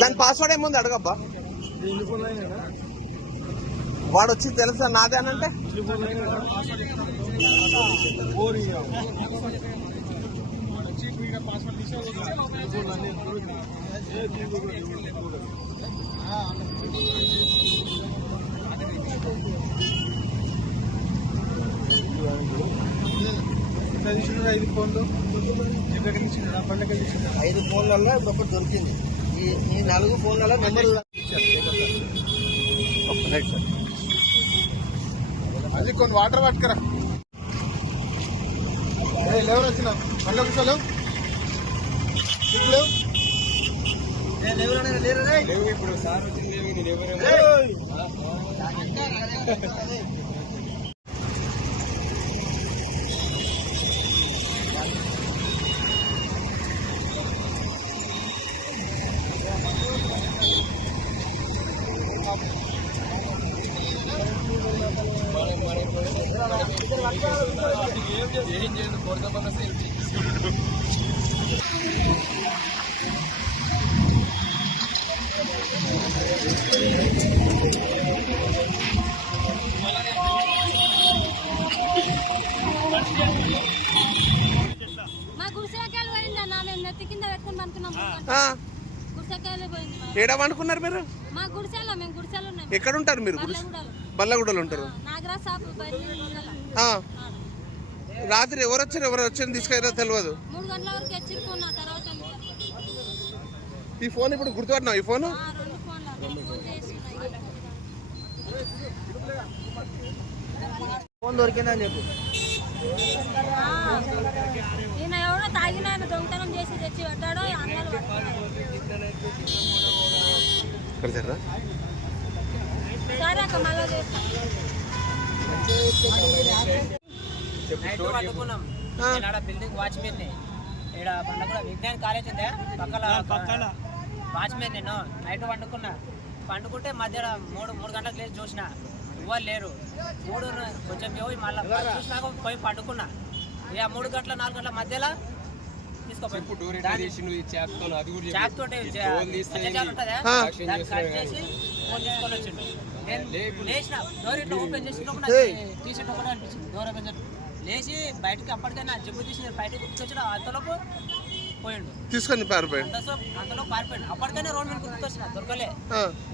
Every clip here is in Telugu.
దాని పాస్వర్డ్ ఏముంది అడగబ్బా. వాడు వచ్చి తెలుసా నాదే అనంటే ఐదు ఫోన్లలో ఇప్పుడు దొరికింది. ఈ 4 ఫోన్లలో నెంబర్ అది కొన్ని వాటర్ పట్టుకురా. ఎవరు వచ్చినా మళ్ళీ కూర్చోలేవు ఇప్పుడు సార్ వచ్చింది. ఏడా వండుకున్నారు మీరు? ఎక్కడ ఉంటారు మీరు? బల్లగూడలో ఉంటారు. రాత్రి ఎవరు వచ్చారు తీసుకెళ్ళా తెలియదు. ఈ ఫోన్ ఇప్పుడు గుర్తుపట్టినావు? ఈ ఫోన్ ఫోన్ దొరికిందని చెప్పు. ఈయన ఎవడో తాగిన ఆయన దొంగతనం చేసి తెచ్చి పడ్డాడో సరే అక్క మళ్ళీ బిల్డింగ్ వాచ్మెన్ ఇక్కడ పండుగ విజ్ఞాన కాలేజ్ ఉందా పక్కన వాచ్మెన్ నేను నైట్ పండుకుంటే మధ్యాహ్నం 3 గంటలకు లేచి చూసిన ఇవ్వాలి లేరు. 3 కొంచెం పోయి మళ్ళీ చూసినాక పోయి పండుకున్నా. ఇక 3 గంటల 4 గంటల మధ్యలో తీసుకోపోయి ఫోన్ తీసుకొని వచ్చిండు. నేను లేచిన డోర్ ఇట్లా ఓపెన్ చేసినప్పుడు టీషర్ట్ ఒకటే అనిపించింది. డోర్ ఓపెన్ చేసి లేచి బయటకి అప్పటికైనా జిబ్బు తీసి బయటకు గుర్తొచ్చిన అంతలోపు పోయిండు. తీసుకొని అంతలో పారిపోయిండు. అప్పటికైనా రోడ్ మీద గుర్తొచ్చిన దొరకలే.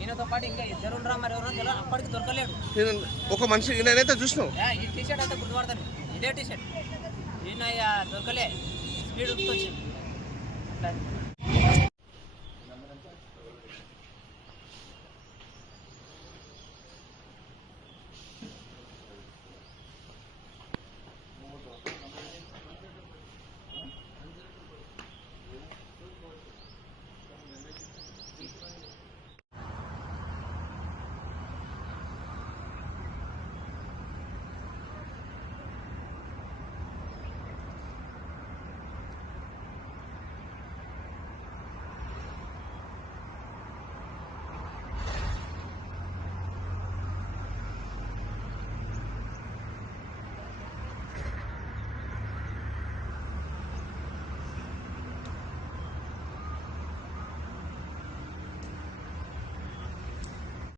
ఈయనతో పాటు ఇంకా 2 ఉండరా మరి ఎవరో తెలియదు. అప్పటికి దొరకలేడు. ఒక మనిషి నేనైతే చూసినావు. ఈ టీషర్ట్ అయితే గుర్తుపడతాను. ఇదే టీషర్ట్. ఈయన దొరకలే. స్పీడ్ గుర్తొచ్చింది.